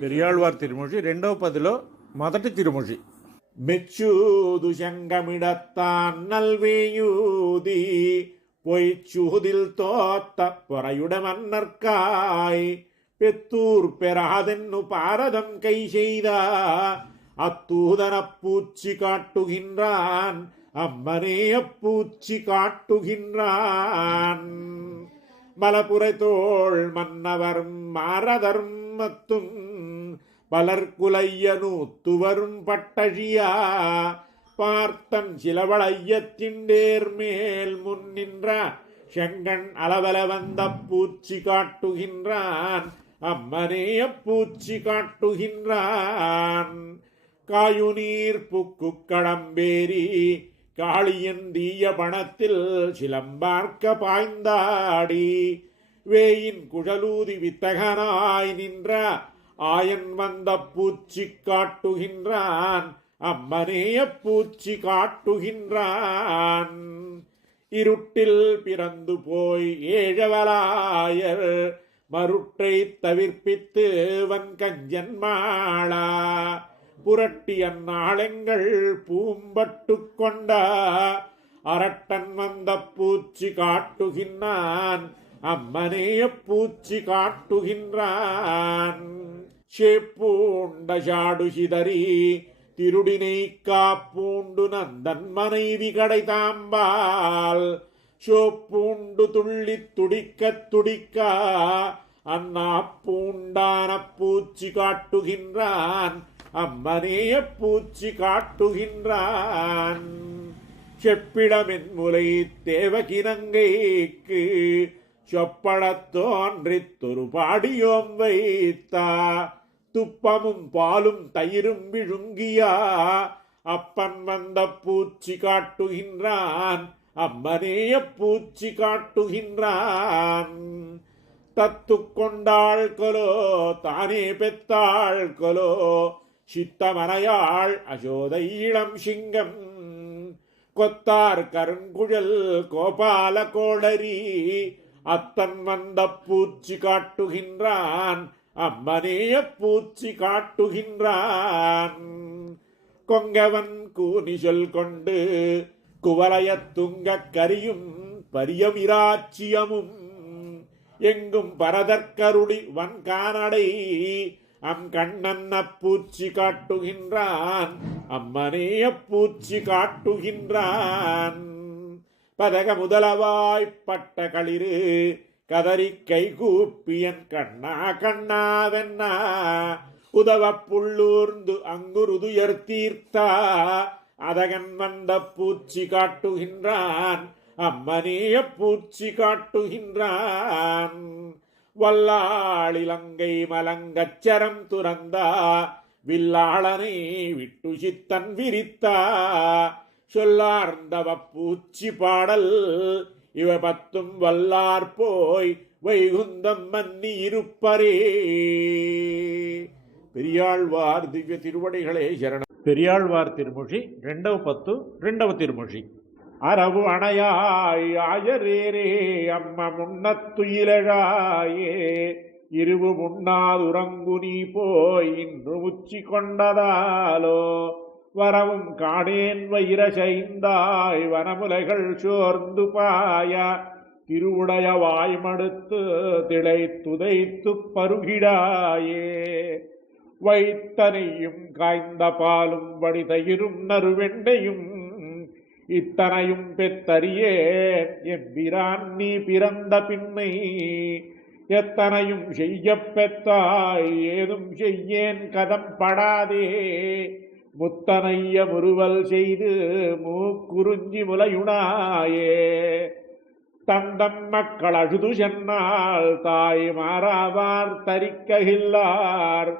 పెరియాళ్వార్ తిరుమొഴി రెండవ పదిలో మొదటి తిరుమొഴి. మెచ్చూదు శంగమిడత్తాన్ నల్వేయూది பொய்ச்சூதில் தோத்த பொறையுடமன்னர்க்காய் பெத்தூர் பெறாதென்னு பாரதம் கை செய்த அத்தூதனப்பூச்சி காட்டுகின்றான் அம்மனே அப்பூச்சி காட்டுகின்றான். மலபுரை தோள் மன்னவரும் மாரதர்மத்தும் பலர்குலையனூத்துவரும் பட்டழியா பார்த்தன் சிலவளையத்திண்டேர் மேல் முன்னின்ற செங்கண் அளவல வந்த பூச்சி காட்டுகின்றான் அம்மனே அப்பூச்சி காட்டுகின்றான். காயுநீர் புக்கு கடம்பேரி காளியன் தீய பணத்தில் சிலம்பார்க்க பாய்ந்தாடி வேயின் குழலூதி வித்தகனாய் நின்ற ஆயன் வந்த பூச்சி காட்டுகின்றான் அம்மனே அப்பூச்சி காட்டுகின்றான். இருட்டில் பிறந்து போய் ஏழவலாயர் மருட்டை தவிர்ப்பித்து வன்கஞ்சன் மாளா புரட்டி அந்நாளெங்கள் பூம்பட்டு கொண்ட அரட்டன் வந்த பூச்சி காட்டுகின்றான் அம்மனே அப்பூச்சி காட்டுகின்றான். சேப்பூண்ட சாடு சிதறி திருடினை காப்பூண்டு நந்தன் மனைவி கடை தாம்பால் சோப்பூண்டு துள்ளி துடிக்க துடிக்க அண்ணா பூண்டான பூச்சி காட்டுகின்றான் அம்மனே அப்பூச்சி காட்டுகின்றான். செப்பிடமென் முலை தேவகிரங்கைக்கு சொப்படத் தோன்றித்தொரு பாடியோம் வைத்தா துப்பமும் பாலும் தயிரும் விழுங்கியா அப்பன் வந்த பூச்சி காட்டுகின்றான் அம்மனே அப்பூச்சி காட்டுகின்றான். தத்து கொண்டாள் கொலோ தானே பெத்தாள் கொலோ சித்தமனையாள் அசோதை இளம் சிங்கம் கொத்தார் கருங்குழல் கோபால கோடரி அத்தன் வந்த பூச்சி காட்டுகின்றான் அம்மனே அப்பூச்சி காட்டுகின்றான். கொங்கவன் கூனிசொல் கொண்டு குவலயத்துங்க கரியும் பரியவிராட்சியமும் எங்கும் பரதற்கருளி வன்கானடை அம் கண்ணன் அப்பூச்சி காட்டுகின்றான் அம்மனே அப்பூச்சி காட்டுகின்றான். பதக முதலவாய்ப்பட்ட களிறு கதறி கை கூப்பியன் கண்ணா கண்ணாவென்னா உதவ புள்ளூர்ந்து அங்குருதுயர் தீர்த்தா அதகன் வந்த பூச்சி காட்டுகின்றான் அம்மனே அப்பூச்சி காட்டுகின்றான். வல்லாளிலங்கை மலங்கச்சரம் துறந்தா வில்லாளனை விட்டு சித்தன் விரித்தா சொல்லார்ந்தவ பூச்சி பாடல் இவ பத்தும் வல்லார் போய் வைகுந்தம் மன்னி இருப்பரே. பெரியாழ்வார் திவ்ய திருவடிகளே சரணம். பெரியாழ்வார் திருமொழி రెండవ పత్తు రెండవ తిరుమొழி. அரவு அணையாய் ஆயரேரே அம்ம முன்னத்துயிலழாயே இருவு முன்னாதுறங்கு நீ போய் இன்று உச்சி கொண்டதாலோ வரவும் காணேன் வைரசைந்தாய் வனமுலைகள் சோர்ந்து பாய திருவுடைய வாய்மடுத்து திளை துதைத்து பருகிடாயே வைத்தனையும் காய்ந்த பாலும் வடிதயிரும் நறுவெண்டையும் இத்தனையும் பெத்தறியேன் எம்பிரான் நீ பிறந்த பின்னை எத்தனையும் செய்ய பெத்தாய் ஏதும் செய்யேன் கதம் படாதே முத்தனைய முறுவல் செய்து மூக்குறிஞ்சி முலையுணாயே தந்தம் மக்கள் அழுது சென்னால் தாய் மாறாவார் தரிக்ககில்லார்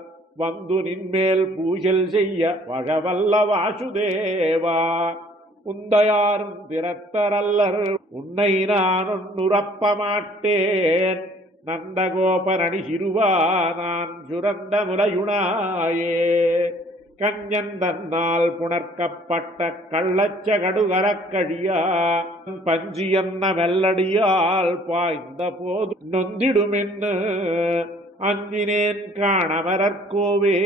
வந்து நின்மேல் பூஜல் செய்ய வழவல்ல வாசுதேவா உந்தையாரும் திறத்தரல்லர் உன்னை நான் ஒன்னுறப்ப மாட்டேன் நந்தகோபரணி சிறுவா நான் சுரந்த முலையுணாயே கஞ்சன் தன்னால் புணர்க்கப்பட்ட கள்ளச்ச கடுகரக்கழியா பஞ்சியன்ன வெள்ளடியால் பாய்ந்த போது நொந்திடுமென்னு அஞ்சினேன் காணமரற்கோவே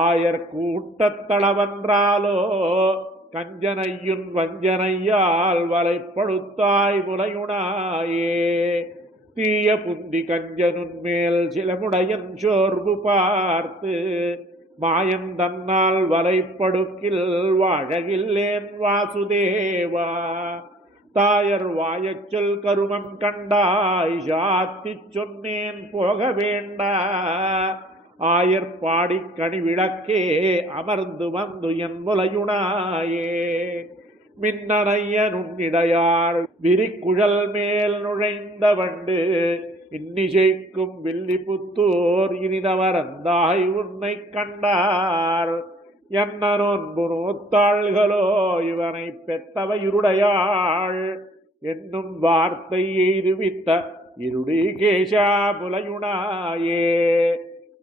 ஆயர் கூட்டத்தளவன்றாலோ கஞ்சனையுன் வஞ்சனையால் வலைப்படுத்தாய் புலையுணாயே தீய புந்தி கஞ்சனுன் மேல் சிலமுடையன் சோர்வு பார்த்து மாயன் தன்னால் வலைப்படுக்கில் வாழகில்லேன் வாசுதேவா தாயர் வாயச்சொல் கருமம் கண்டாய் சாத்திச் சொன்னேன் போக வேண்டா ஆயர் பாடி கனிவிளக்கே அமர்ந்து வந்து என் முலையுணாயே மின்னனைய நுண்ணிடையார் விரிக்குழல் மேல் நுழைந்த வண்டு இன்னிசைக்கும் வில்லிபுத்தூர் இனிதவரந்தாய் உன்னை கண்டார் என்ன நோன்பு நோத்தாள்களோ இவனை பெத்தவை இருடையாள் என்னும் வார்த்தை எய்துவித்த இருடி கேசா புலையுணாயே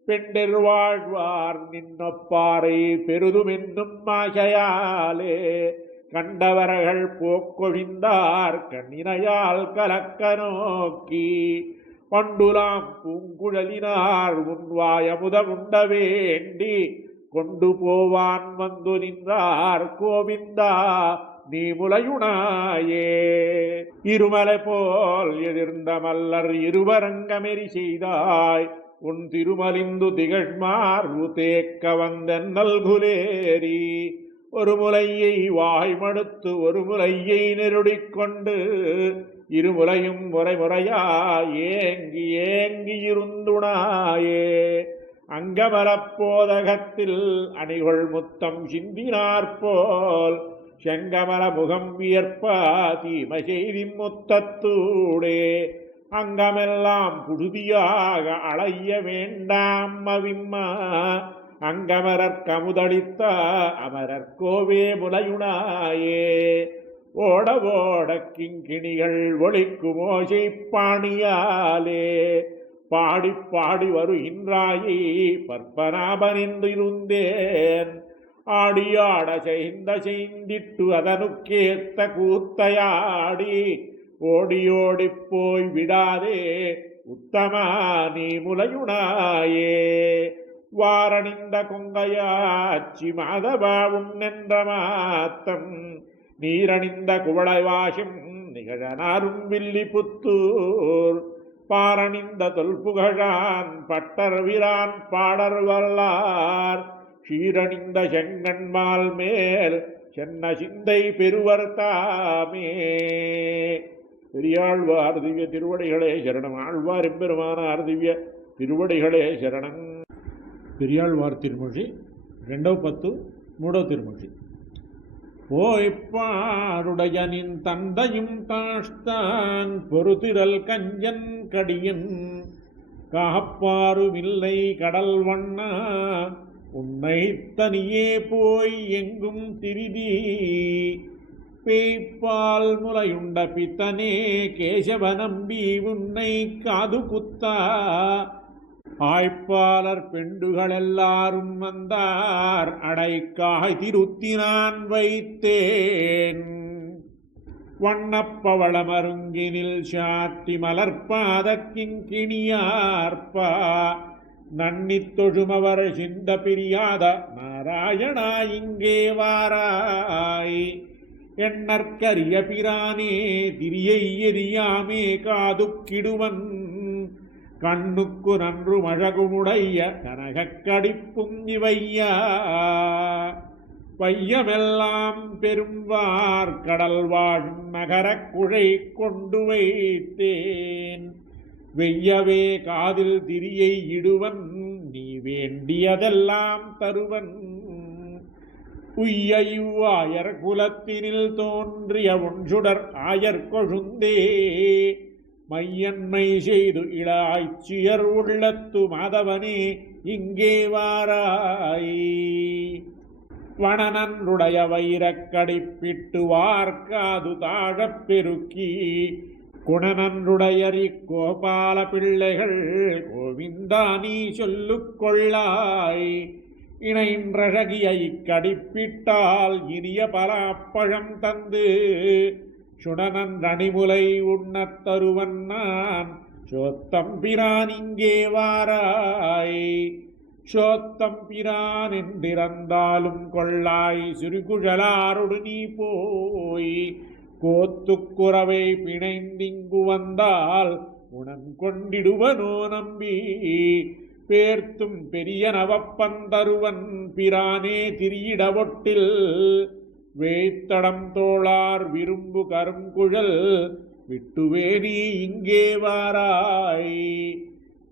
பெண்டிர் வாழ்வார் நின்னொப்பாரை பெருதுமென்னும் மாகையாலே கண்டவர்கள் போக்கொழிந்தார் கண்ணினையால் கலக்க நோக்கி பண்டுலாம் பூங்குழலினார் உன்வாயமுத உண்ட வேண்டி கொண்டு போவான் வந்து நின்றார் கோவிந்தா நீ முலையுணாயே இருமலை போல் எதிர்ந்த மல்லர் இருவரங்கமெறி செய்தாய் உன் திருமலிந்து திகழ்மார்வு தேக்க வந்தென்னல் குலேரி ஒரு முலையை வாய்மடுத்து ஒரு முலையை நெருடிக்கொண்டு இருமுலையும் முறைமுறையா ஏங்கி ஏங்கி இருந்துணாயே அங்கமலப்போதகத்தில் அணிகொள் முத்தம் சிந்தினார்போல் செங்கமல முகம் வியற்பா தீம செய்தி முத்தத்தூடே அங்கமெல்லாம் புழுதியாக அலைய வேண்டாம் அவிம்மா அங்கமரற் கமுதளித்த அமரர்கோவே முலையுணாயே ஓட ஓட கிங்கிணிகள் ஒழிக்கும் ஓசை பாணியாலே பாடி பாடி வருகின்றாயே பற்பனாபனின்றிருந்தேன் ஆடியாட செய்திட்டு அதனுக்கேத்த கூத்தையாடி ஓடியோடி போய் விடாதே உத்தமா நீ முலையுணாயே வாரணிந்த கொங்கையாச்சி மாதபாவும் நின்ற மாத்தம் நீரணிந்த குவளைவாசும் நிகழனாரும் வில்லிபுத்தூர் பாரணிந்த தொல்புகழான் பட்டர் வீரான் பாடர் வல்லார் ஷீரணிந்த செங்கண்மால் மேல் சென்ன சிந்தை பெருவர் தாமே. பெரியாழ்வார் திவ்ய திருவடிகளே சரணம். ஆழ்வார் எம்பெருமானார் திவ்ய திருவடிகளே சரணம். பெரியாழ்வார் திருமொழி 2:10 3 திருமொழி. போய்ப்பாருடையனின் தந்தையும் தாஷ்தான் பொறுதிரல் கஞ்சன் கடியன் காப்பாருமில்லை கடல் வண்ணா உன்னை தனியே போய் எங்கும் திரிதி பேய்ப்பால் முலையுண்ட பித்தனே கேசவ நம்பி உன்னை காது குத்தா ஆய்ப்பாளர் பெண்டுகள் எல்லாரும் வந்தார் அடைக்காய் திருத்தினான் வைத்தேன் வண்ணப்பவள மருங்கினில் சாத்தி மலர்பாதக்கின் கிணியார்ப்பா நன்னித் தொழுமவர் சிந்த பிரியாத நாராயணா இங்கே வாராய் எண்ணற்கரிய பிரானே திரியை எரியாமே காதுக்கிடுவன் கண்ணுக்கு நன்று மழகுமுடைய கனகக் கடிப்பும் இவையா வையமெல்லாம் பெரும்வார் கடல் வாழும் நகரக் குழை கொண்டு வைத்தேன் வெய்யவே காதில் திரியை இடுவன் நீ வேண்டியதெல்லாம் தருவன் உய்யைவாயர் குலத்தினில் தோன்றிய ஒன்றுடர் ஆயர் கொழுந்தே மையன்மை செய்து இளாய்ச்சியர் உள்ளத்து மாதவனே இங்கே வாராய் வனனன்றுடைய வைரக்கடிப்பிட்டு வார்க்காது தாழப் பெருக்கி குணனன்றுடையறி கோபால பிள்ளைகள் கோவிந்தா நீ சொல்லுக் கொள்ளாய் இணைன்றழகிய இக்கடிப்பிட்டால் இனிய பலாப்பழம் தந்து சுடனன் அணிமுலை உண்ணத் தருவன் நான் சோத்தம்பிரான் இங்கே வாராய். சோத்தம்பிரான் என்றிறந்தாலும் கொள்ளாய் சிறுகுழலாரொடு நீ போய். கோத்துக்குறவை பிணைந்திங்கு வந்தால் உணன் கொண்டிடுவனோ நம்பி. பேர்த்தும் பெரிய நவப்பந்தருவன் பிரானே திரியிடவொட்டில். வேய்த்தடம் தோளார் விரும்பு கருங்குழல் விட்டுவே நீ இங்கே வாராய்.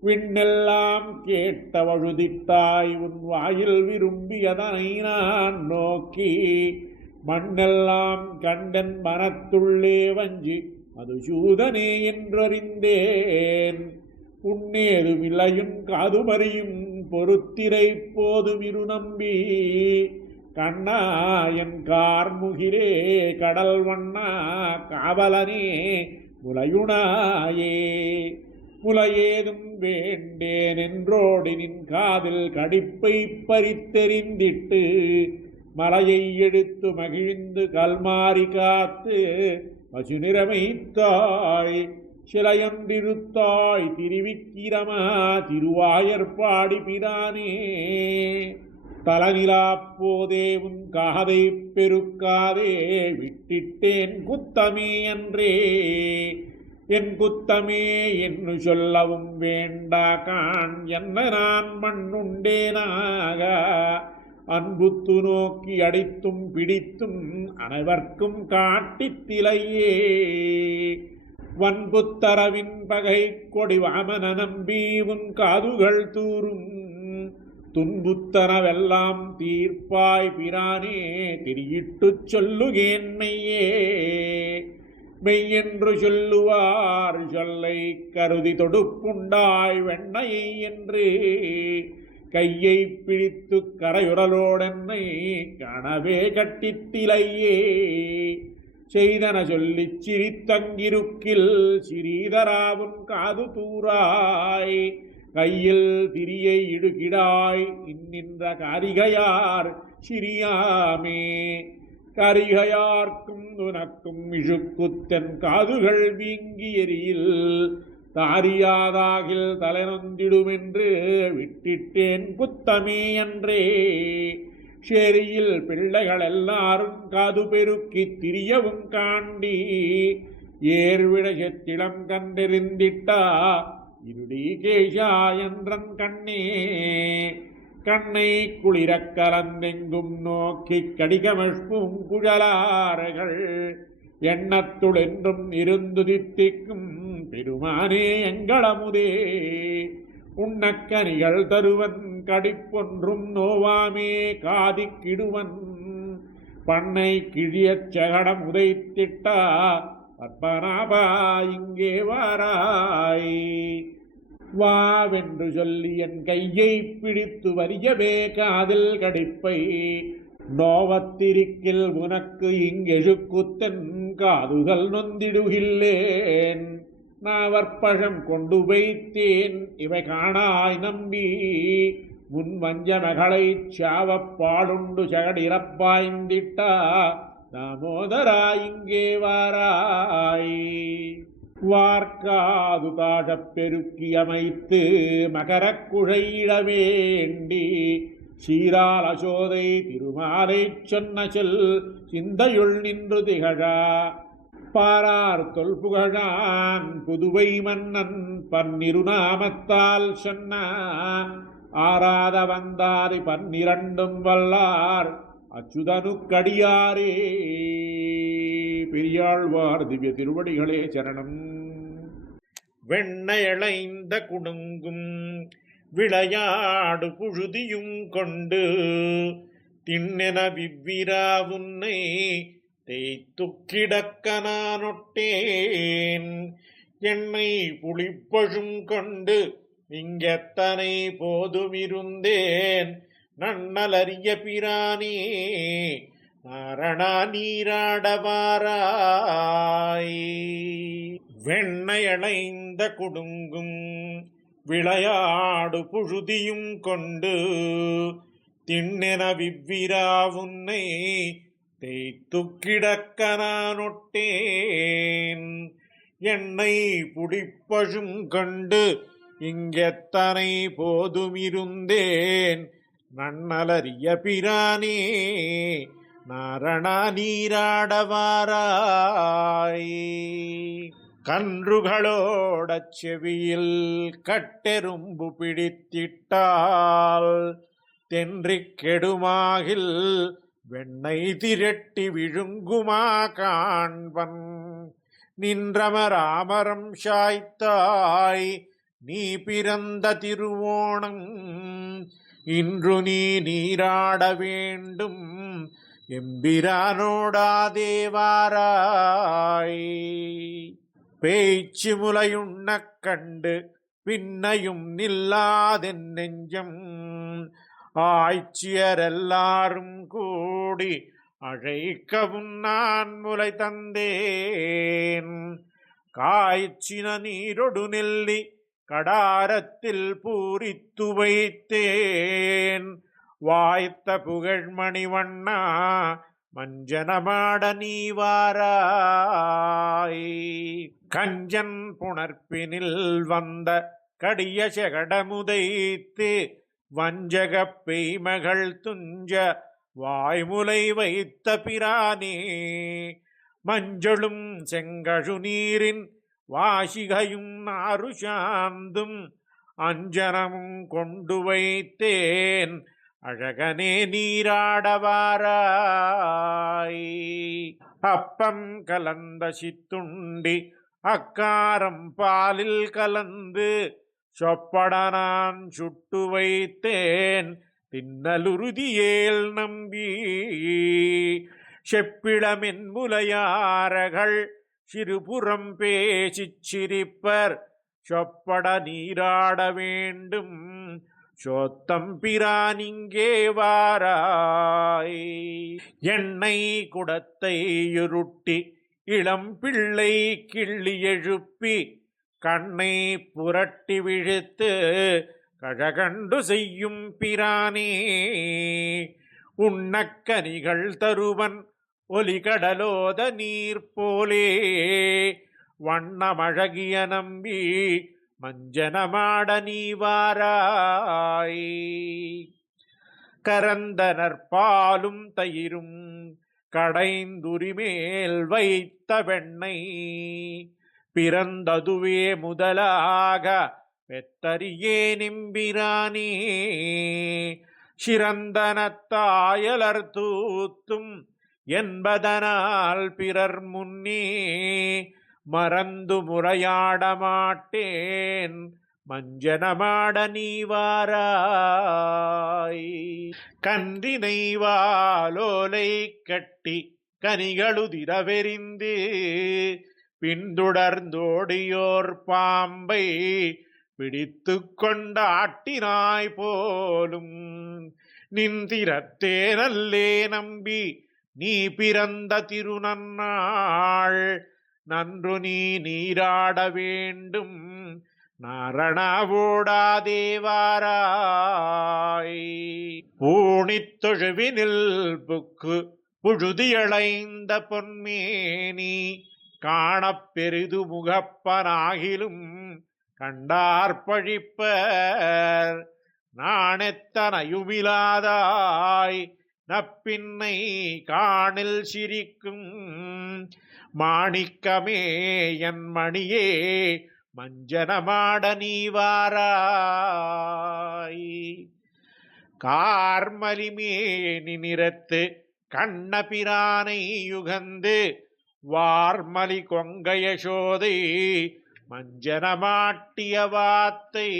விண்ணெல்லாம் கேட்ட வழுதிட்டாய் உன் வாயில் விரும்பியதனை நான் நோக்கி. மண்ணெல்லாம் கண்டன் மனத்துள்ளே வஞ்சி அது சூதனே என்றறிந்தேன். உன்னேது விளையும் காதுமறியும் பொறுத்திரை போதுமிரு நம்பி. கண்ணா என் கார்முகிரே கடல் வண்ணா காவலனே முலையுணாயே. முலையேதும் வேண்டேன் என்றோடி நின் காதில் கடிப்பை பறித்தெறிந்திட்டு. மலையை எடுத்து மகிழ்ந்து கல்மாரி காத்து பசுநிறமைத்தாய். சிலையொன்றிருத்தாய் திருவிக்கிரமா திருவாயற்பாடி பிரானே. தலநிலா போதே உன் காதை பெருக்காதே விட்டிட்டேன் குத்தமே என்றே. என் குத்தமே என்று சொல்லவும் வேண்டா காண் என்ன நான் மண்ணுண்டேனாக. அன்புத்து நோக்கி அடித்தும் பிடித்தும் அனைவர்க்கும் காட்டித்திலையே. வன்புத்தரவின் பகை கொடி வாமன நம்பி உன் காதுகள் தூரும். துன்புத்தனவெல்லாம் தீர்ப்பாய் பிரானே திரியிட்டுச் சொல்லுகேன் மெய்யே. மெய்யென்று சொல்லுவார் சொல்லை கருதி தொடுப்புண்டாய் வெண்ணையை என்று. கையை பிடித்து கரையுரலோடென்னை காணவே கட்டித்திலையே. செய்தன சொல்லிச் சிரித்தங்கிருக்கில் சிறீதராவுன் காது தூராய். கையில் திரியை இடுகிடாய் இன்னின்ற காரிகையார் சிறியாமே. கரிகையார்க்கும் உனக்கும் இழுக்குத்தன் காதுகள் வீங்கி எரியில். தாரியாதாகில் தலைநொந்திடுமென்று விட்டிட்டேன் குத்தமே என்றே. ஷேரியில் பிள்ளைகள் எல்லாரும் காது பெருக்கி திரியவும் காண்டி. ஏர்விட செத்திடம் கண்டெறிந்திட்டா இருடி கேஷா என்றன் கண்ணே. கண்ணை குளிரக் கலந்தெங்கும் நோக்கி கடிகமழ்ப்பும் குழலாறுகள். எண்ணத்துள் என்றும் இருந்து தித்திக்கும் பெருமானே எங்களமுதே. உண்ணக்கனிகள் தருவன் கடிப்பொன்றும் நோவாமே காதிக்கிடுவன். பண்ணை கிழியச் சகடம் உதைத்திட்டா பத்மநாபா இங்கே வாராய். வாவென்று சொல்லி என் கையை பிடித்து வரியவே காதில் கடிப்பை. நோவத்திரிக்கில் உனக்கு இங்கெழுக்குத்தன் காதுகள் நொந்திடுகில்லேன். நாவற்பழம் கொண்டு வைத்தேன் இவை காணாய் நம்பி. முன் வஞ்ச மகளைச் சாவப்பாடுண்டு சகடிரப்பாய்ந்திட்டா தாமோதரா இங்கே வாராய். வார்க்காது தாழப் பெருக்கி அமைத்து மகரக் குழையிட வேண்டி. சீரால் அசோதை திருமாலைச் சொன்ன சொல் சிந்தையுள் நின்று திகழா. பாரார் தொல்புகழான் புதுவை மன்னன் பன்னிரு நாமத்தால் சொன்ன. ஆராத வந்தாதி பன்னிரண்டும் வல்லார் அச்சுதனுக்கடியாரே. பெரியாழ்வார் திவ்ய திருவடிகளே சரணம். வெண்ணையளைந்த குடுங்கும் விளையாடு புழுதியும் கொண்டு. திண்ணென விவ்விரா உன்னை தேய்த்து கிடக்க நானொட்டேன். என்னை புளிப்பழும் கொண்டு இங்கெத்தனை போதுமிருந்தேன். நன்னலறிய பிரானே நாரணா நீராடவாராய். வெண்ணையளைந்த குடுங்கும் விளையாடு புழுதியும் கொண்டு. திண்ணென விவ்விரா உன்னை தேய்த்து கிடக்க நானொட்டேன். என்னை புடிப்பழும் கண்டு இங்கெத்தனை போதுமிருந்தேன் நன்னலறிய பிரானே நாரணா நீராடவாராய். கன்றுகளோடச் செவியில் கட்டெரும்பு பிடித்திட்டால் தென்றிக் கெடுமாகில் வெண்ணை திரட்டி விழுங்குமா காண்பன் நின்றமராமரம் சாய்த்தாய் நீ பிறந்த திருவோணம் இன்று நீ நீராட வேண்டும் எம்பிரானோடாதேவாராய். பேச்சு முலையுண்ணக் கண்டு பின்னையும் நில்லாதென் நெஞ்சம் ஆய்ச்சியரெல்லாரும் கூடி அழைக்கவும் நான் முலை தந்தேன். காய்ச்சின நீரொடு நெல்லி கடாரத்தில் பூரித்து வைத்தேன் வாய்த்த புகழ்மணிவண்ணா மஞ்சனமாட நீவாராய். கஞ்சன் புணர்ப்பினில் வந்த கடிய செகடமுதைத்து வஞ்சகப் பெய்மகள் துஞ்ச வாய்முலை வைத்த பிரானே மஞ்சளும் செங்கழு நீரின் வாசிகையும் நாறு சாந்தும் அஞ்சனமும் கொண்டு வைத்தேன் அழகனே நீராடவாராய். அப்பம் கலந்த சித்துண்டி அக்காரம் பாலில் கலந்து சொப்பட நான் சுட்டு வைத்தேன் தின்னலுறுதியேல் நம்பி. செப்பிளமென் முலையாரகள் சிறுபுறம் பேசிச் சிரிப்பர் சொப்பட நீராட வேண்டும் சோத்தம் பிரானிங்கே வாராய். எண்ணெய் குடத்தை இருட்டி இளம் பிள்ளை கிள்ளி எழுப்பி கண்ணை புரட்டி விழுத்து கழகண்டு செய்யும் பிரானே உண்ணக்கனிகள் தருவன் ஒலிகடலோத நீர் போலே வண்ணமழகிய நம்பி மஞ்சனமாட நீவாராய். கரந்த நற்பாலும் தயிரும் கடைந்துரிமேல் வைத்த வெண்ணெய் பிறந்ததுவே முதலாக பெத்தறியே நிம்பிரானே சிறந்தனத்தாயலர் தூத்தும் என்பதனால் பிறர் முன்னே மறந்து முறையாட மாட்டேன் மஞ்சனமாட நீவாராய். கன்றினை வாலோலை கட்டி கனிகளுதிரவெறிந்து பின்தொடர்ந்தோடியோர் பாம்பை பிடித்து கொண்டாட்டினாய் போலும் நின்திரத்தே நல்லே நம்பி நீ பிறந்த திருநன்னாள் நன்று நீ நீராட வேண்டும் நாரணாவோடாதேவாராய். பூணித் தொழுவினில் புக்கு புழுதியளைந்த பொன்மேனி காணப் பெரிது முகப்பனாகிலும் கண்டார் பழிப்பர் நாணெத்தனையுமிலாதாய் நப்பின்னை காணில் சிரிக்கும் மாணிக்கமே என் மணியே மஞ்சனமாட நீவாராய். கார்மலிமேனி நிறத்து கண்ணபிரானை யுகந்து வார்மலி கொங்கையசோதை மஞ்சனமாட்டிய வாத்தை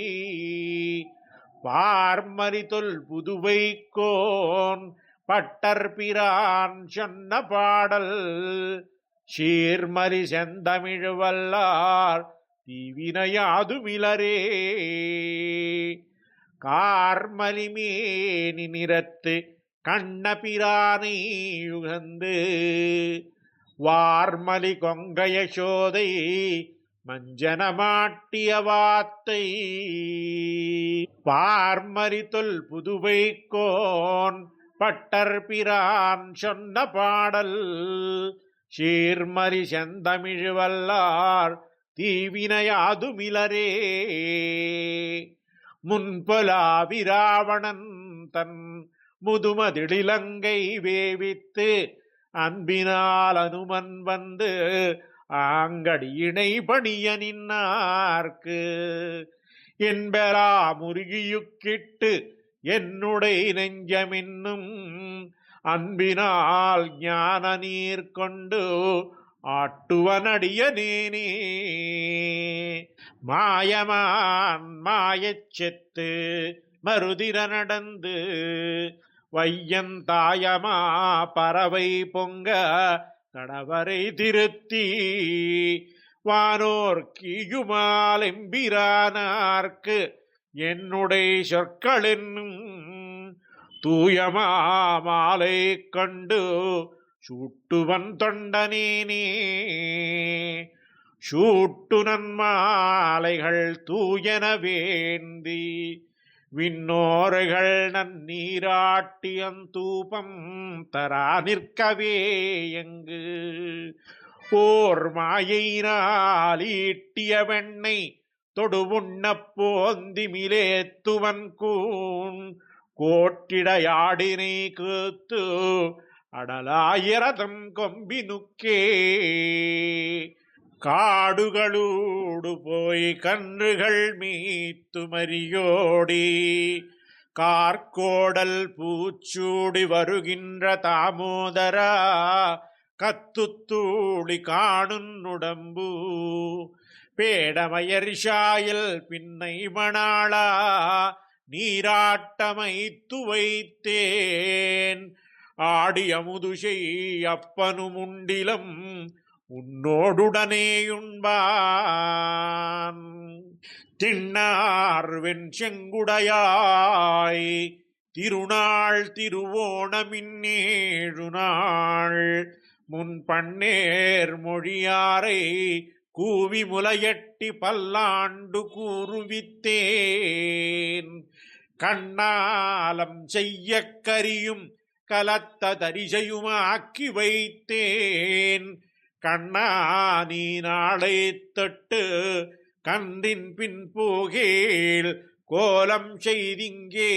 பார்மலி தொல் புதுவைக்கோன் பட்டர்பிரான் சொன்ன பாடல் சீர்மலி செந்தமிழ் வல்லார் தீவினையாதுமிலரே. கார்மலிமேனி நிறத்து கண்ணபிரானை யுகந்து வார்மலி கொங்கையசோதை மஞ்சனமாட்டிய வாத்தை பார்மலி தொல் புதுவைக்கோன் பட்டர்பிரான் சொன்ன பாடல் சீர்மலி செந்தமிழ் வல்லார் தீவினையாதுமிலரே. முன்பொலாவிராவணன் தன் முதுமதிலிலங்கை வேவித்து அன்பினால் அனுமன் வந்து ஆங்கடியினை பணிய நின்னார்க்கு என்பரா முருகியுக்கிட்டு என்னுடைய நெஞ்சமென்னும் அன்பினால் ஞான நீர் கொண்டு ஆட்டுவனடியனேனே. மாயமான் மாயச்செத்து மருதிர நடந்து வையந்தாயமா பறவை பொங்க கடவரை திருத்தி வானோர் கீயுமால் எம்பிரானார்க்கு என்னுடைய சொற்களென்னும் தூயமா மாலை கண்டு சூட்டுவன் தொண்டனேனே. சூட்டு நன்மாலைகள் தூயன வேந்தி விண்ணோர்கள் நன்னீராட்டியந்தூபம் தரா நிற்கவே எங்கு ஓர் மாயினால் ஈட்டிய வெண்ணை தொடுவுண்ண போந்திமிலேத்துவன் கூன் கோட்டிடையாடினை கூத்து அடலாயிரதம் கொம்பினுக்கே. காடுகளூடு போய் கன்றுகள் மீத்து மரியோடி கார்கோடல் பூச்சூடி வருகின்ற தாமோதரா கத்துத்தூளி காணுன்னுடம்பு பேடமயர்ஷாயில் பின்னை மணாளா நீராட்டமைத்து வைத்தேன் ஆடிய முதுசை அப்பனுமுண்டிலம் உன்னோடுடனேயுண்பான். திண்ணார் வெண் செங்குடையாய் திருநாள் திருவோணமின்னேழு நாள் முன் பண்ணேர் மொழியாரை கூவி முலையட்டி பல்லாண்டு கூறுவித்தேன். கண்ணாலம் செய்ய கரியும் கலத்த தரிசையுமாக்கி வைத்தேன். கண்ணா நீ நாளை தொட்டு கன்றின் பின் போகேள் கோலம் செய்திங்கே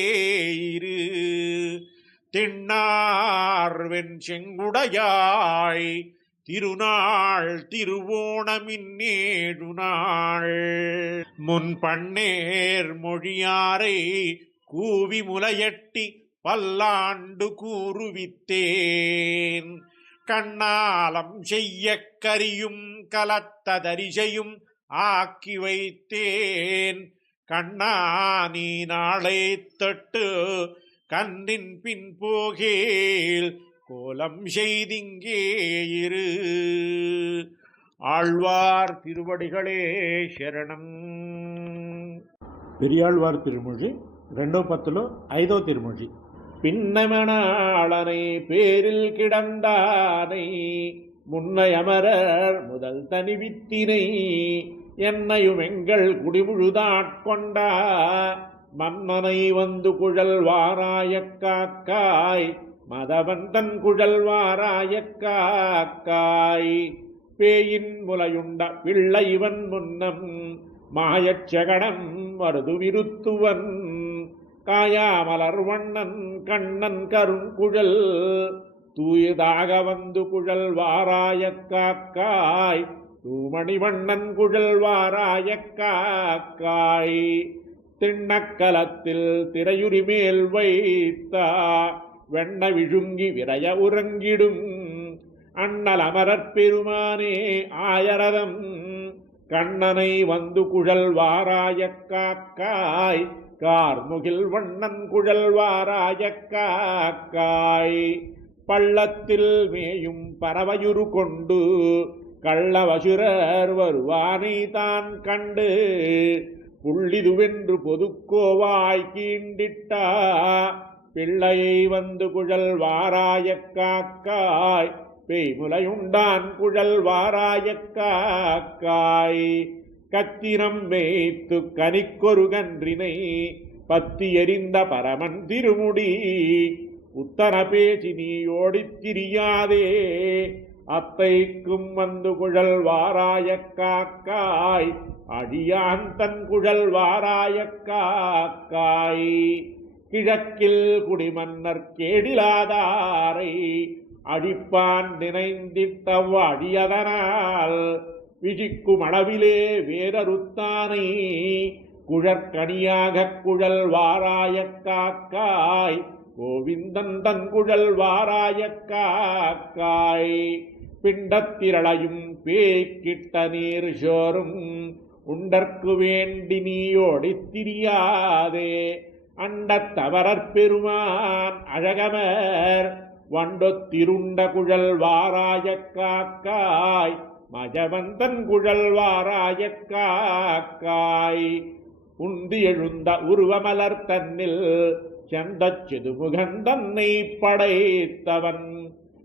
இரு. திண்ணார் வெண் செங்குடையாய் திருநாள் திருவோணமின்னேழு நாள் முன் பண்ணேர் மொழியாரை கூவி முலையட்டி பல்லாண்டு கூறுவித்தேன். கண்ணாலம் செய்ய கரியும் கலத்த தரிசையும் ஆக்கி வைத்தேன். கண்ணா நீ நாளை தொட்டு கன்றின் பின் போகேள் கோலம் செய்திங்கே இரு. ஆழ்வார் திருவடிகளே சரணம். பெரியாழ்வார் திருமொழி 2:10 5వ திருமொழி. பின்னமனாளனை பேரில் கிடந்தானை முன்னை அமரர் முதல் தனிவித்தினை என்னையும் எங்கள் குடிமுழுதாட்கொண்டா மன்னனை வந்து குழல் வாராயக் காக்காய் மதவன் தன் குழல் வாராயக் காக்காய். பேயின் முலையுண்ட பிள்ளை இவன் முன்னம் மாயச்சகடம் மருது விருத்துவன் காயாமலர் வண்ணன் கண்ணன் கருங்குழல் தூயதாக வந்து குழல் வாராயக் காக்காய் தூமணி வண்ணன் குழல் வாராயக் காக்காய். திண்ணக்கலத்தில் திரையுரி மேல் வைத்தா வெண்ண விழுங்கி விரைய உறங்கிடும் அண்ணல் அமரற் பெருமானே ஆயரதம் கண்ணனை வந்து குழல் வாராயக் காக்காய் கார்முகில் வண்ணன் குழல் வாராயக் காக்காய். பள்ளத்தில் மேயும் பறவையுரு கொண்டு கள்ளவசுரர் வருவானை தான் கண்டு புள்ளிதுவென்று பொதுக்கோவாய் கீண்டிட்டா பிள்ளையை வந்து குழல் வாராயக் காக்காய் பேய்முலையுண்டான் குழல் வாராயக் காக்காய். கத்திரம் மேய்த்து கனிக்கொரு கன்றினை பத்தி எறிந்த பரமன் திருமுடி உத்தர பேசி நீ ஓடித் திரியாதே அத்தைக்கும் வந்து குழல் வாராய காக்காய் அடியான் தன் குழல் வாராய காக்காய் கிழக்கில் குடிமன்னர் கேடிலாதாரை அழிப்பான் நினைந்திட்டவ் அடியதனால் விழிக்கும் அளவிலே வேறறுத்தானை குழற்கனியாக குழல் வாராய காக்காய் கோவிந்தன் தன் குழல் வாராய காக்காய் பிண்டத்திரளையும் பேய்கிட்ட நீர் சோறும் உண்டற்கு வேண்டி நீயோடித் திரியாதே அண்டத்தவரற் பெருமான் அழகமர் வண்டொத்திருண்ட குழல் வாராய காக்காய் மஜவந்தன் குழல் வாராய காக்காய் உந்தி எழுந்த உருவமலர் தன்னில் செந்தச் சிதுமுகந்தன்னை படைத்தவன்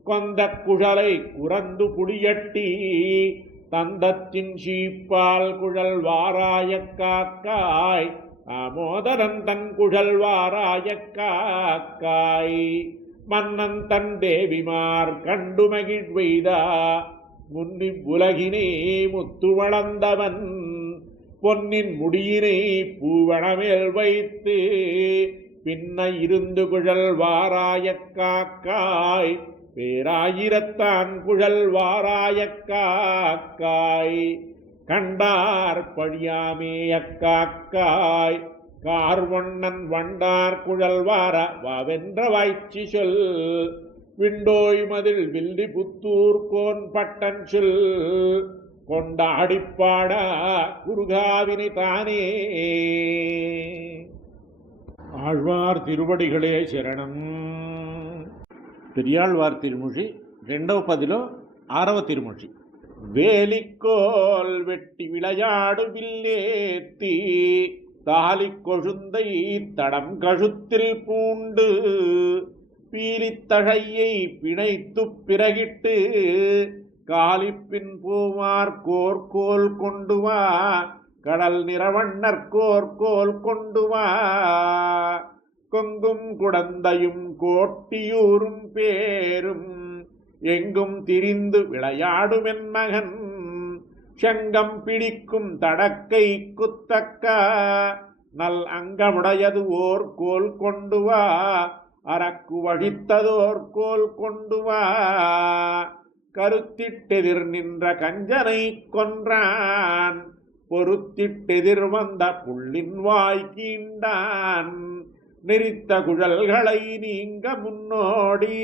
கொந்த குழலை குறந்து புளியட்டி தந்தத்தின் சீப்பால் குழல் வாராய காக்காய் ஆமோதரன் தன் குழல் வாராய காக்காய் மன்னன் தன் தேவிமார் கண்டு மகிழ்வெய்தா முன்னி உலகினே முத்து வளர்ந்தவன் பொன்னின் முடியினை பூவணமேல் வைத்து பின்ன இருந்து குழல் வாராய காக்காய் பேராயிரத்தான் குழல் வாராய காக்காய் கண்டார் பழியாமே அக்காக்காய் கார்வண்ணன் வண்டார் குழல் வார வாவென்ற வாய்ச்சி சொல் விண்டோய் மதில் வில்லி புத்தூர் கோன் பட்டன் சொல் கொண்டாடிப்பாட குருகாவினை தானே. ஆழ்வார் திருவடிகளே சரணம். பெரியாழ்வார் திருமொழி 2వ పదిలో 6వ తిరుమొழి. வேலிக்கோல் வெட்டி விளையாடு வில்லேத்தி தாலி கொழுந்தை தடம் கழுத்தில் பூண்டு பீலித்தழையை பிணைத்து பிறகிட்டு காலிப்பின் பூமார் கோர்கோல் கொண்டு வா கடல் நிறவண்ணர் கோர்கோல் கொண்டு வா கொங்கும் குடந்தையும் கோட்டியூரும் பேரும் எங்கும் திரிந்து விளையாடுமென் மகன் சங்கம் பிடிக்கும் தடக்கை குத்தக்க நல் அங்கமுடையது ஓர் கோல் கொண்டு வா அரக்கு வழித்ததோர் கோல் கொண்டு வா கருத்திட்டெதிர் நின்ற கஞ்சனை கொன்றான் பொருத்திட்டெதிர் வந்த புள்ளின் வாய் கீண்டான் நெறித்த குழல்களை நீங்க முன்னோடி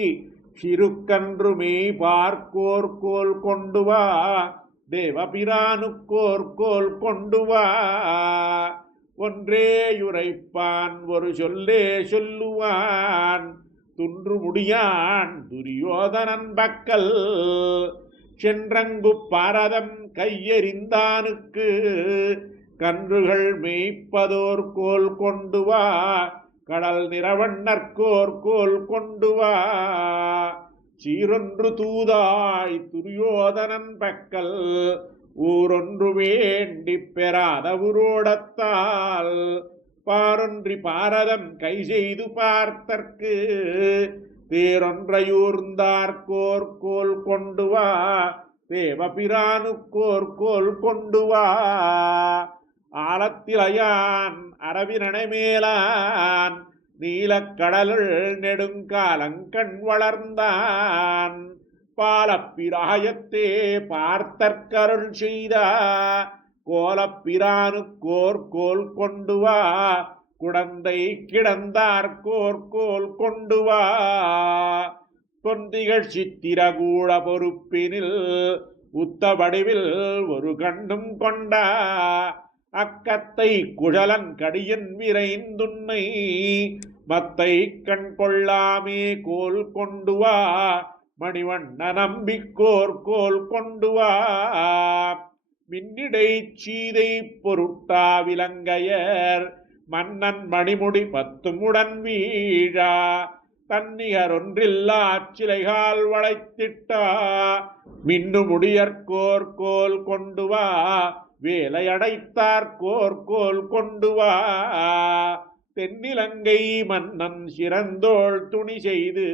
சிறுக்கன்றுமே பார்க்கோர் கோல் கொண்டு வா தேவபிரானுக்கோர் கோல் கொண்டு வா ஒன்றேயுரைப்பான் ஒரு சொல்லே சொல்லுவான் துன்று முடியான் துரியோதனன் பக்கல் சென்றங்கு பாரதம் கையெறிந்தானுக்கு கன்றுகள் மேய்ப்பதோர் கோல் கொண்டு வா கடல் நிறவண்ணர்கோர் கோல் கொண்டு வா சீரொன்று தூதாய் துரியோதனன் பக்கல் ஊரொன்று வேண்டி பெறாத உரோடத்தால் பாரொன்றி பாரதம் கை செய்து பார்த்தற்கு தேரொன்றையூர்ந்தார்கோர் கோல் கொண்டு வா தேவபிரானுக்கோர் கோல் கொண்டு வா ஆழத்திலையான் அரவினமேலான் நீலக்கடலுள் நெடுங்காலங்கண் வளர்ந்தான் பாலப்பிராயத்தே பார்த்தற்கருள் செய்த கோலப்பிரானுக்கோர் கோல் கொண்டு வா குடந்தை கிடந்தார்கோர் கோல் கொண்டு வா பொந்திகள் சித்திரகூட பொறுப்பினில் உத்த வடிவில் ஒரு கண்ணும் கொண்டா அக்கத்தை குழலன் கடியன் விரைந்துன்னை மத்தை கண் கொள்ளாமே கோல் கொண்டு வா மணிவண்ண நம்பிக்கோர் கோல் கொண்டு வா மின்னிடை சீதை பொருட்டா விலங்கையர் மன்னன் மணிமுடி 10 வீழா தன்னிகரொன்றில்லா சிலைகால் வளைத்திட்டா மின்னு முடியற்கோர் கோல் கொண்டு வா வேலையடைத்தார்கோர் கோல் கொண்டு வா தென்னிலங்கை மன்னன் சிறந்தோள் துணி செய்து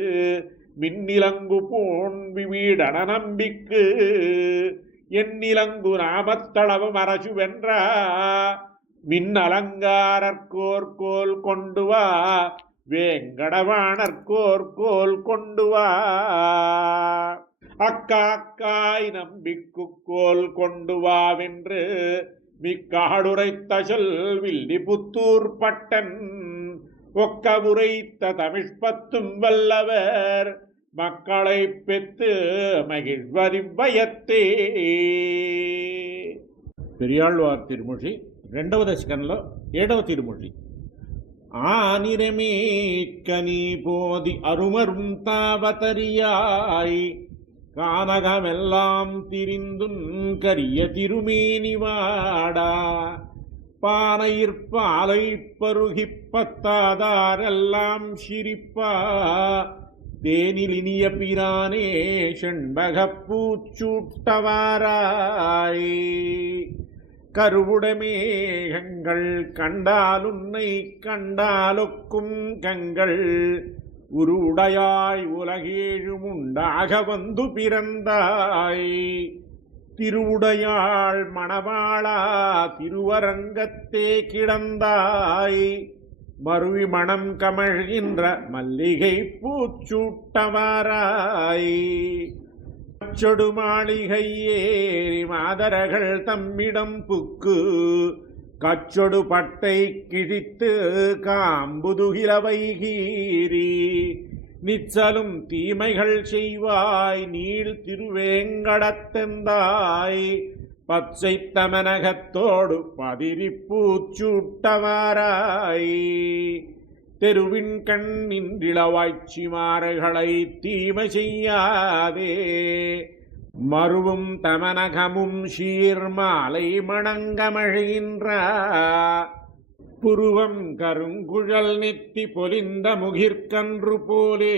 மின்னிலங்கு போன் வீடன நம்பிக்கு எண்ணிலங்கு நாமத்தளவு அரசு வென்ற மின்னலங்காரர்கோர்கோல் கொண்டு வா வேங்கடவாணர்கோர்கோல் கொண்டு வா அக்காக்காய் நம்பிக்கு கோல் கொண்டு வாவென்று மிக்காடுரைத்த சொல் வில்லி புத்தூர் பட்டன் ஒக்க உரைத்த தமிழ்பத்தும் வல்லவர் மக்களை பெத்து மகிழ்வதிம்பயத்தே. பெரியாழ்வார் திருமொழி 2వ దశకంలో 7వ తిరుమొழி. ஆனிரமே கனி போதி அருமரும் தாவதரியாய் கானகமெல்லாம் திரிந்துன் கரிய திருமேனிவாடா பானையிற்பாலை பருகிப் பத்தாதாரெல்லாம் சிரிப்பா தேனிலினிய பிரானே செண்பகப்பூச்சூட்டவாராய் கருவுடமேகங்கள் கண்டாலுன்னை கண்டாலொக்கும் கங்கள் உருவுடையாய் உலகேழும் உண்டாக வந்து பிறந்தாய் திருவுடையாள் மணவாளா திருவரங்கத்தே கிடந்தாய் மருவி மணம் கமழ்கின்ற மல்லிகை பூச்சூட்டவாராய் சொடு மாளிகை ஏறி மாதரகள் தம்மிடம் புக்கு கச்சொடு பட்டை கிழித்து காம்புதுகிலவை கீரி நிச்சலும் தீமைகள் செய்வாய் நீள் திருவேங்கடத்தெந்தாய் பச்சை தமனகத்தோடு பதிரி பூச்சூட்டவாராய் தெருவின் கண்ணின்றிளவாய்ச்சி மாறுகளை தீமை செய்யாதே மருவும் தமனகமும் சீர்மாலை மணங்கமழ்கின்ற புருவம் கருங்குழல் நெத்தி பொலிந்த முகிர்கன்று போலே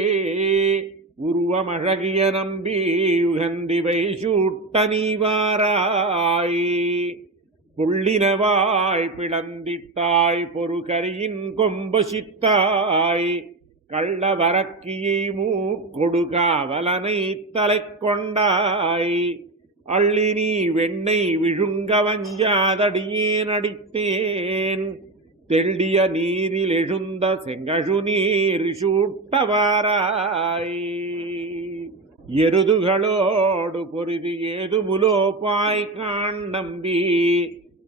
உருவமழகிய நம்பி யுகந்திவை சூட்ட நீவாராய் புள்ளினவாய் பிளந்திட்டாய் பொறுகரியின் கொம்பசித்தாய் கள்ளவரக்கியை மூக்கொடுகாவலனை தலை கொண்டாய் அள்ளி நீ வெண்ணெய் விழுங்க வஞ்சாதடியேன் அடித்தேன் தெள்ளிய நீரில் எழுந்த செங்கழு நீர் சூட்டவாராய் எருதுகளோடு பொருதி ஏதுமுலோபாய் காண் நம்பி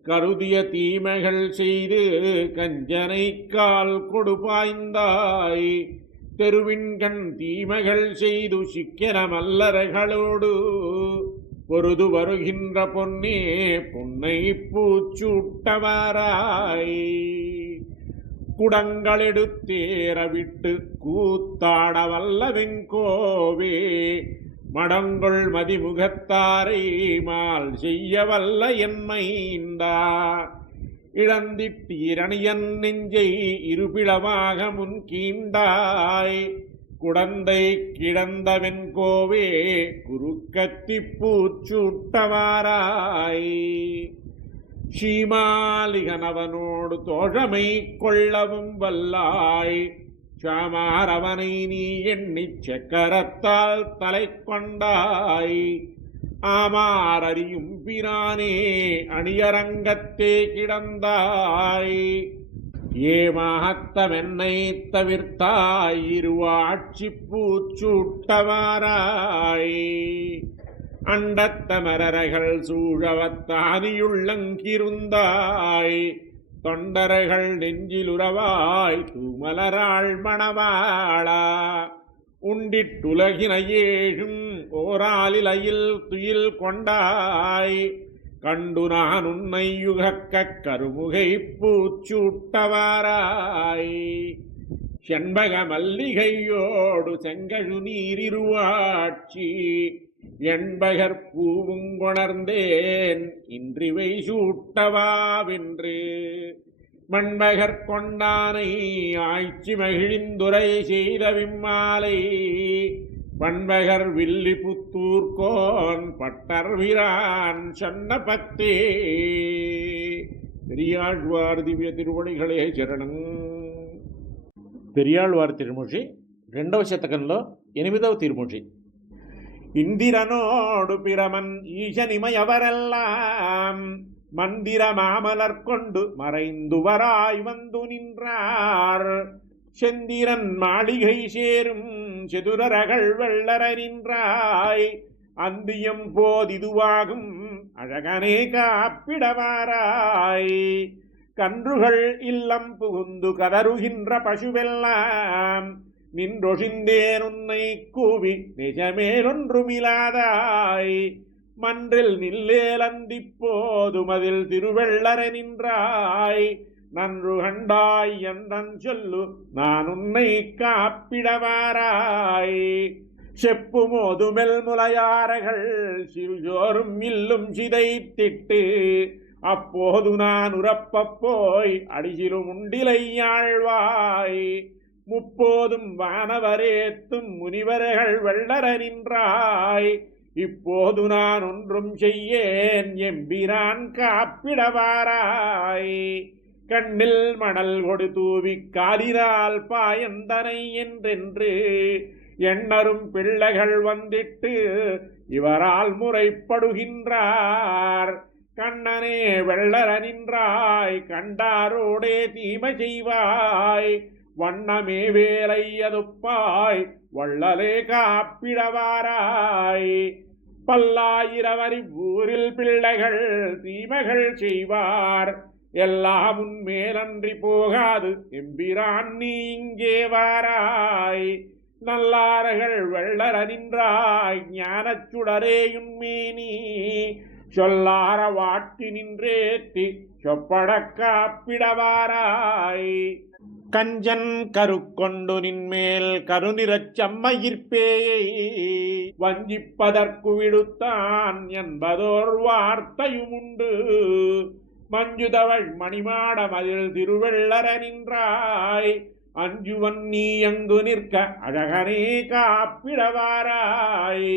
கருதிய தீமைகள் செய்து கஞ்சனை கால் கொடுப்பாய்ந்தாய் தெருவின்கண் தீமைகள் செய்து சிக்கன மல்லர்களோடு பொருது வருகின்ற பொன்னே பொன்னை பூச்சூட்டவாராய் குடங்களெடுத்தேற விட்டு கூத்தாட வல்ல வெங்கோவே மடங்கொள் மதிமுகத்தாரை மால் செய்ய வல்ல என்மைந்தா இழந்திட்டீரணியன் நெஞ்சை இருபிளவாக முன் கீண்டாய் குடந்தை கிடந்தவென் கோவே குறுக்கத்தி பூச்சூட்டவாராய் ஸ்ரீமாலிகனவனோடு தோழமை கொள்ளவும் வல்லாய் சாமாரவனை நீ எண்ணிச் சக்கரத்தால் தலை கொண்டாய் ஆமாரறியும் பிரானே அணியரங்கத்தே கிடந்தாய் ஏமாத்தமென்னை தவிர்த்தாய் இருவாட்சி பூச்சூட்டவாராய் அண்டத்தமரர்கள் சூழவத்தானியுள்ளங்கிருந்தாய் தொண்டர்கள் நெஞ்சிலுறவாய் தூமலராள் மணவாளா உண்டிட்டுலகினையேழும் ஓராலிலையில் துயில் கொண்டாய் கண்டு நான் உன்னை யுகக்கக் கருமுகை பூச்சூட்டவாராய் செண்பக மல்லிகையோடு செங்கழு நீரிருவாட்சி எண்பகற் பூவுங்கொணர்ந்தேன் இன்றிவை சூட்டவாவென்று மண்பகற் கொண்டானை ஆய்ச்சி மகிழிந்துரை செய்த விம்மாலை பண்பகர் வில்லி புத்தூர்கோன் பட்டர் வீரான் சொன்ன பத்தே. பெரியாழ்வார் திவ்ய திருவடிகளே சரணம். பெரியாழ்வார் திருமொழி రెండవ శతకంలో 8వ తిరుమూషి. இந்திரனோடு பிரமன் ஈசனிமையவரெல்லாம் மந்திர மாமலர் கொண்டு மறைந்துவராய் வந்து நின்றார். செந்திரன் மாளிகை சேரும் செதுரர்கள் வெள்ளர நின்றாய். அந்தியம் போதிதுவாகும் அழகனே காப்பிடவாராய். கன்றுகள் இல்லம் புகுந்து கதறுகின்ற பசுவெல்லாம் நின்றொழிந்தேன் உன்னை கூவி நிஜமேலொன்றுமிலாதாய். மன்றில் நில்லேலந்திப்போதுமதில் திருவெள்ளர நின்றாய். நன்று கண்டாய் எந்தன் சொல்லு நான் உன்னை காப்பிடவாராய். செப்பு மோதுமெல் முலையாரகள் சிறுஜோறும் இல்லும் சிதைத்திட்டு அப்போது நான் உறப்பப் போய் அடிசிலும் உண்டிலையாழ்வாய். முப்போதும் வானவரேத்தும் முனிவர்கள் வெள்ளர நின்றாய். இப்போது நான் ஒன்றும் செய்யேன் எம்பிரான் காப்பிடவாராய். கண்ணில் மணல் கொடு தூவி காலினால் பாயந்தனை என்றென்று எண்ணரும் பிள்ளைகள் வந்திட்டு இவரால் முறைப்படுகின்றார். கண்ணனே வெள்ளர நின்றாய் கண்டாரோடே தீமை செய்வாய். வண்ணமே வேலை அதுப்பாய் வள்ளலே காப்பிடவாராய். பல்லாயிரவரி ஊரில் பிள்ளைகள் தீமைகள் செய்வார். எல்லாம் உன்மேலன்றி போகாது எம்பிரான் நீ இங்கே வாராய். நல்லார்கள் வெள்ளர நின்றாய் ஞானச்சுடரேயுன்மேனி சொல்லார வாட்டி நின்றேத்தி சொப்பட காப்பிடவாராய். கஞ்சன் கருக்கொண்டு நின்மேல் கருநிறச் செம்மையிற்பேயை வஞ்சிப்பதற்கு விடுத்தான் என்பதோர் வார்த்தையுமுண்டு. மஞ்சுதவள் மணிமாட மதில் திருவெள்ளர நின்றாய். அஞ்சுவன் நீ அங்கு நிற்க அழகனே காப்பிடவாராய்.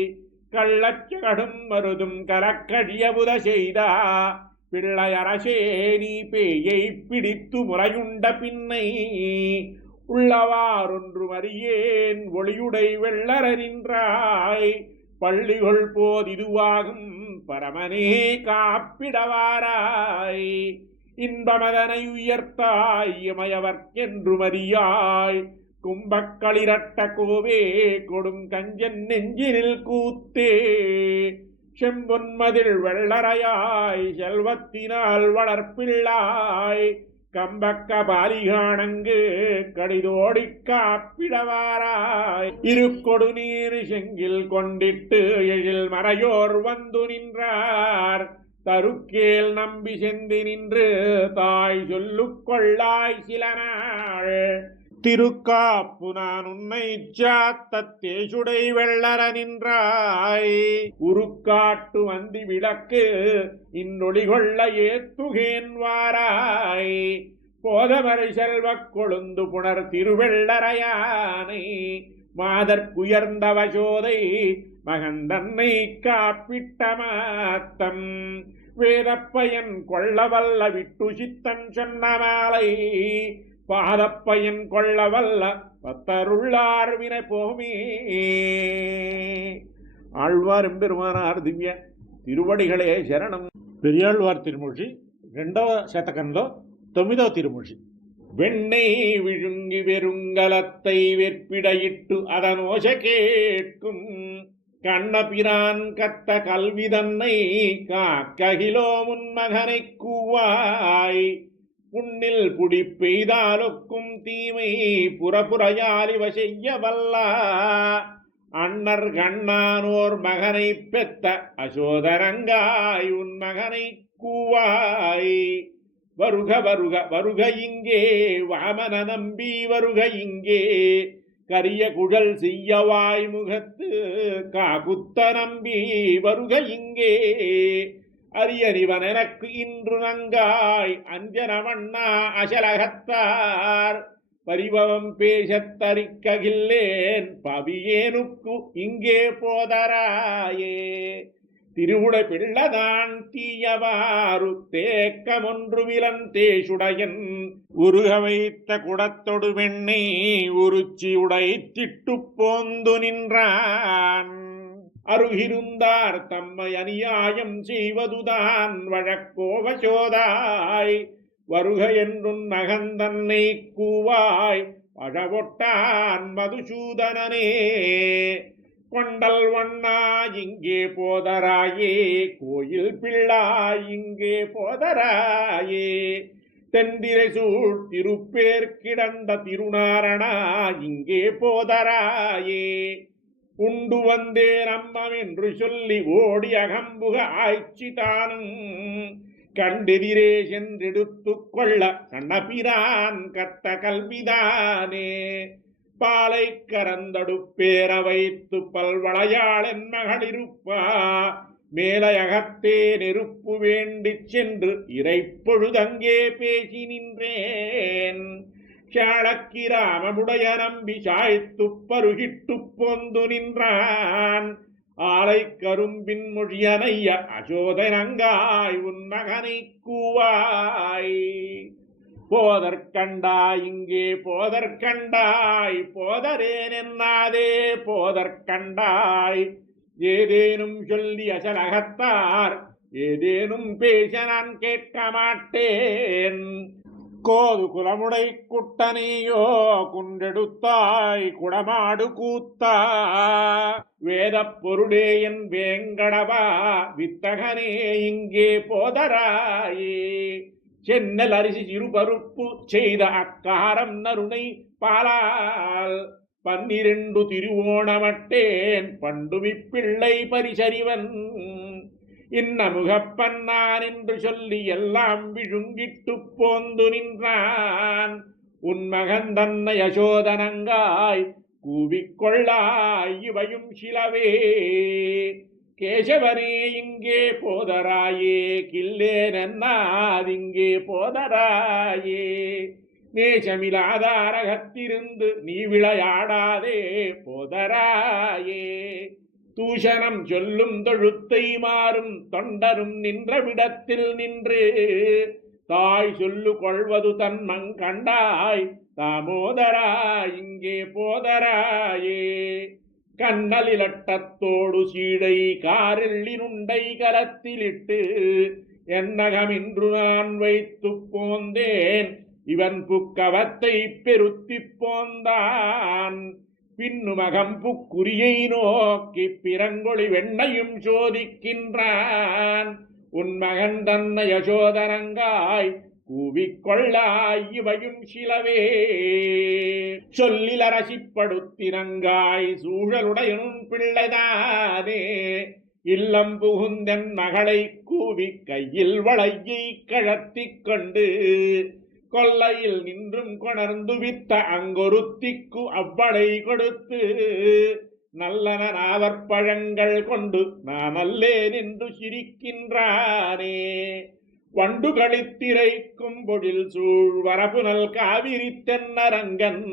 கள்ளச்சகடும் மருதும் கலக்கடியபுத செய்தா பிள்ளையரசே நீ பேயை பிடித்து முறையுண்ட பின்னை உள்ளவாறொன்று அறியேன் ஒளியுடை வெள்ளர நின்றாய். பள்ளிகள் போதிதுவாகும் பரமனே காப்பிடவாராய். இன்பமதனை உயர்த்தாய் இமயவர்க்கென்று மறியாய். கும்பக்களிரட்ட கோவே கொடும் கஞ்சன் நெஞ்சினில் கூத்தே. செம்பொன்மதில் வெள்ளரையாய் செல்வத்தினால் வளர்ப்பிள்ளாய். கம்பக்க பாலிகாணங்கு கடிதோடி காப்பிடவாராய். இருக்கொடு நீர் செங்கில் கொண்டிட்டு எழில் மறையோர் வந்து நின்றார். தருக்கேல் நம்பி செந்தி நின்று தாய் சொல்லுக் கொள்ளாய் சில நாள். திருக்காப்பு நான் உன்னை சாத்த தேசுடை வெள்ளர நின்றாய். உருக்காட்டு வந்தி விளக்கு இன்றொளி கொள்ள ஏத்துகேன் வாராய். போதமறை செல்வக் கொழுந்து புணர் திருவெள்ளரையானை மாதற்குயர்ந்த வசோதை மகந்தன்னை காப்பிட்ட மாத்தம். வேதப்பயன் கொள்ளவல்ல விட்டு சித்தன் சொன்ன மாலை பாதப்பயன் கொள்ளவல்ல பத்தருள்ளார் வினை போமே. ஆழ்வார் எம்பெருமானார் திவ்ய తిరువడిகளே శరణం. పెరియాళ్వార్ తిరుమూషి 2వ శతకంలో 9వ తిరుమూషి. வெண்ணை விழுங்கி வெறுங்கலத்தை வெற்பிடையிட்டு அதனோச கேட்கும் கண்ணபிரான் கத்த கல்விதன்னை காக்ககிலோ முன்மகனை கூவாய். புண்ணில் புடி பெய்தாலொக்கும் தீமை புறப்புறையாலிவ செய்ய வல்லா. அண்ணர் கண்ணானோர் மகனை பெத்த அசோதரங்காய் உன் மகனை கூவாய். வருக வருக வருக இங்கே வாமன நம்பி வருக இங்கே. கரிய குழல் செய்யவாய் முகத்து காகுத்த நம்பி வருக இங்கே. அரியறிவன் எனக்கு இன்று நங்காய் அஞ்சனவண்ணா அசலகத்தார். பரிபவம் பேசத் தரிக்ககில்லேன் பவியேனுக்கு இங்கே போதராயே. திருவுடை பிள்ளதான் தீயவாறு தேக்கமொன்று விலந்தேசுடையன் உருக வைத்த குடத்தொடு வெண்ணை உருச்சி உடைத்திட்டு போந்து நின்றான். அருகிருந்தார் தம்மை அநியாயம் செய்வதுதான் வழக்கோவசோதாய் வருக என்றும் நகந்தன்னை கூவாய் பழவொட்டான் மதுசூதனனே. கொண்டல் வண்ணா இங்கே போதராயே கோயில் பிள்ளாய் இங்கே போதராயே தென்திரை சூழ் திருப்பேர் கிடந்த திருநாரணா இங்கே போதராயே. உண்டு வந்தேன் அம்மம் என்று சொல்லி ஓடி அகம்புக ஆய்ச்சி தானும் கண்டெதிரே சென்றெடுத்து கொள்ள கண்ணபிரான் கத்த கல்விதானே. பாலை கரந்தடுப்பேர வைத்து பல்வளையாளன் மகளிருப்பா மேலையகத்தே நெருப்பு வேண்டிச் சென்று இறைப்பொழுதங்கே பேசி நின்றேன். சாளக்கிராமமுடைய நம்பி சாய்த்து பருகிட்டு போந்து நின்றான். ஆலை கரும்பின் மொழியனைய அசோதனங்காய் உன் மகனை கூவாய் போதற்கண்டாய் இங்கே போதற்கண்டாய் போதரேன் என்னாதே போதற்கண்டாய். ஏதேனும் சொல்லி அசலகத்தார் ஏதேனும் பேச நான் கேட்க மாட்டேன். கோது குலமுடை குட்டனையோ குன்றெடுத்தாய் குடமாடு கூத்தா வேதப் பொருளே என் வேங்கடவா வித்தகனே இங்கே போதராயே. சென்னல் அரிசி சிறுபருப்பு செய்த அக்காரம் நருணை பாலால் 12 திருவோணமட்டேன் பண்டுமிப்பிள்ளை பரிசறிவன். இன்ன முகப்பன்னான் என்று சொல்லி எல்லாம் விழுங்கிட்டு போந்து நின்றான். உன் மகன் தன்னை யசோதனங்காய் கூவிக்கொள்ளாய் இவையும் சிலவே. கேசவனே இங்கே போதராயே கில்லேனன்னாதிங்கே போதராயே. நேசமிலாதாரகத்திருந்து நீ விளையாடாதே போதராயே. தூஷணம் சொல்லும் தொழுத்தை மாறும் தொண்டரும் நின்ற விடத்தில் நின்று தாய் சொல்லு கொள்வது தன்மங் கண்டாய் தாமோதரா இங்கே போதராயே. கண்ணலிலட்டத்தோடு சீடை காரெள்ளினுண்டை கலத்திலிட்டு என்னகமின்று நான் வைத்து போந்தேன். இவன் புக்கவத்தை பெருத்தி போந்தான். பின்னுமகம் புக்குரியை நோக்கி பிறங்கொழி வெண்ணையும் சோதிக்கின்றான். உன் மகன் தன்னை யசோதனங்காய் கூவிக்கொள்ளாய் இவையும் சிலவே. சொல்லில் அரசிப்படுத்தினங்காய் சூழலுடையனும் பிள்ளைதானே. இல்லம் புகுந்தன் மகளை கூவி கையில் வளையை கழத்திக் கொண்டு கொல்லையில் நின்றும் கொணர்ந்து வித்த அங்கொருத்திக்கு அவ்வளை கொடுத்து நல்லன நாவற்பழங்கள் கொண்டு நான் அல்லேன் என்று சிரிக்கின்றானே. வண்டு களித்திரைக்கும் பொழில் சூழ் வரப்புனல் காவிரி தென்னரங்கன்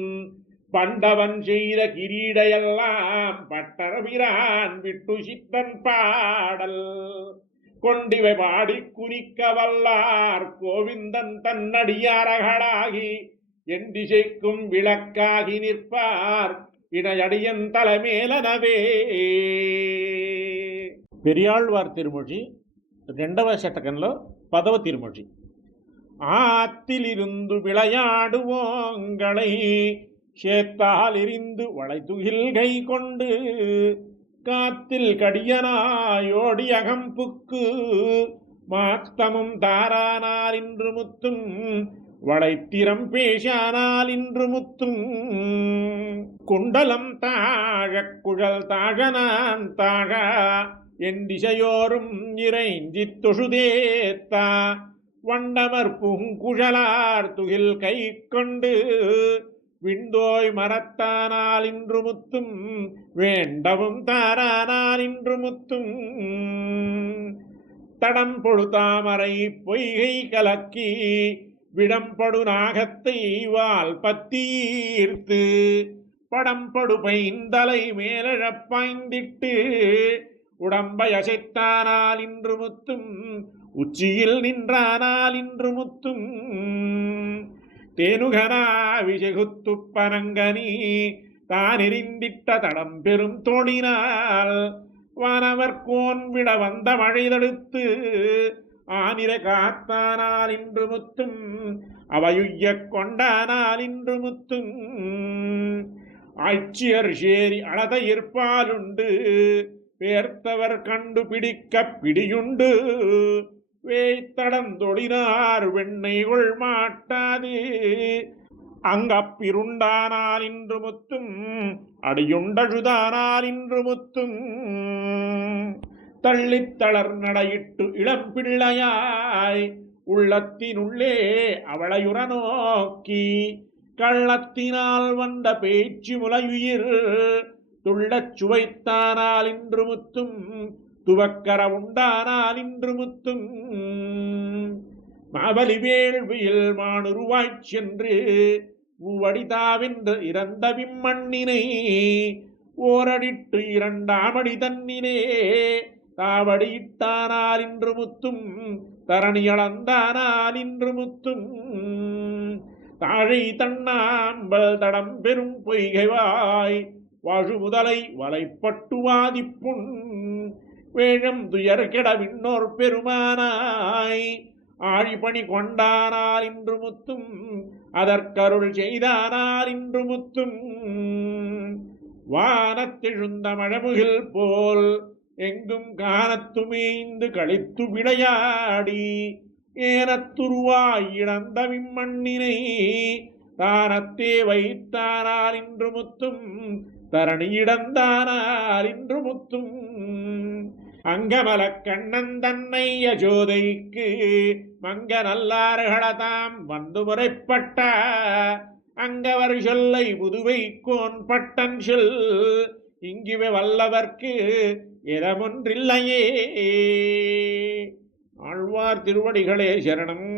பண்டவன் செய்த கிரீடையெல்லாம் பட்டரபிரான் விட்டு சித்தன் பாடல் கொண்டிவை பாடி குறிக்க வல்லார் கோவிந்தன் தன்னடியாரகளாகி என் திசைக்கும் விளக்காகி நிற்பார் இணையடியன் தலைமேலனவே. பெரியாழ்வார் திருமொழி 2వ శతకంలో 10వ திருமொழி. ஆத்திலிருந்து விளையாடுவோங்களை சேத்தால் எரிந்து வளைத்துகில்கை கொண்டு காத்தில் கடியனாயோடி அகம்புக்கு மாத்தமும் தாரானால் இன்று முத்தும் வளைத்திரம் பேசானால் இன்று முத்தும். குண்டலம் தாழ குழல் தாழனான் தாழ என் திசையோரும் இறைஞ்சித் தொழுதேத்தா வண்டமர் பூங்குழலார் துகில் கை கொண்டு விண்டோய் மரத்தானால் இன்று முத்தும் வேண்டவும் தாரானால் இன்று முத்தும். தடம் பொழுதாமரை பொய்கை கலக்கி விடம்படு நாகத்தை வால் பத்தீர்த்து படம்படு பைந்தலை மேலழப்பாய்ந்திட்டு உடம்பை அசைத்தானால் இன்று முத்தும் உச்சியில் நின்றானால் இன்று முத்தும் தேனுகனா விசகுத்து பனங்கனி தான் எரிந்திட்ட தடம் பெரும் தோழினால் வானவர் கோன் விட வந்த மழை தடுத்து ஆனிரை காத்தானால் இன்று முத்தும் அவையுய்ய கொண்டானால் இன்று முத்தும் ஆட்சியர் சேரி அளத இருப்பாலுண்டு பேர்த்தவர் கண்டு பிடிக்க பிடியுண்டு வேய்த்தடந்தொழினார் வெண்ணெய்கொள் மாட்டாது அங்கப்பிருண்டானால் இன்று முத்தும் அடியுண்டழுதானால் இன்று முத்தும் தள்ளித்தளர் நடையிட்டு இளம் பிள்ளையாய் உள்ளத்தினுள்ளே அவளையுற நோக்கி கள்ளத்தினால் வந்த பேச்சு முலையுயிர் துள்ளச் சுவைத்தானால் இன்று முத்தும் துவக்கர உண்டானால் இன்று முத்தும் மாவலி வேள்வியில் மானுருவாய்ச் சென்று மூவடிதாவென்று இறந்த விம்மண்ணினை ஓரடிட்டு இரண்டாமடி தன்னிலே தாவடியிட்டானால் இன்று முத்தும் தரணி அளந்தானால் இன்று முத்தும் தாழை தண்ணாம்பல் தடம் பெரும் பொய்கைவாய் வாழு முதலை வலைப்பட்டு வாதிப்புண் வேழம் துயர் கெட விண்ணோர் பெருமானாய் ஆழிபணி கொண்டானால் இன்று முத்தும் அதற்கருள் செய்தானால் இன்று முத்தும் வானத்தெழுந்த மழமுகில் போல் எங்கும் காணத்துமேய்ந்து கழித்து விளையாடி ஏனத்துருவாய் இழந்த விம்மண்ணினை தானத்தே வைத்தானால் இன்று முத்தும் தரணி இடந்தானால் இன்று முத்தும் அங்கமல கண்ணன் தன்னை யசோதைக்கு மங்க நல்லார்களதாம் வந்து முறைப்பட்ட அங்கவர் சொல்லை புதுவை கோன் பட்டன் சொல் இங்குவே வல்லவர்க்கு இடமொன்றில்லையே. ஆழ்வார் திருவடிகளே சரணம்.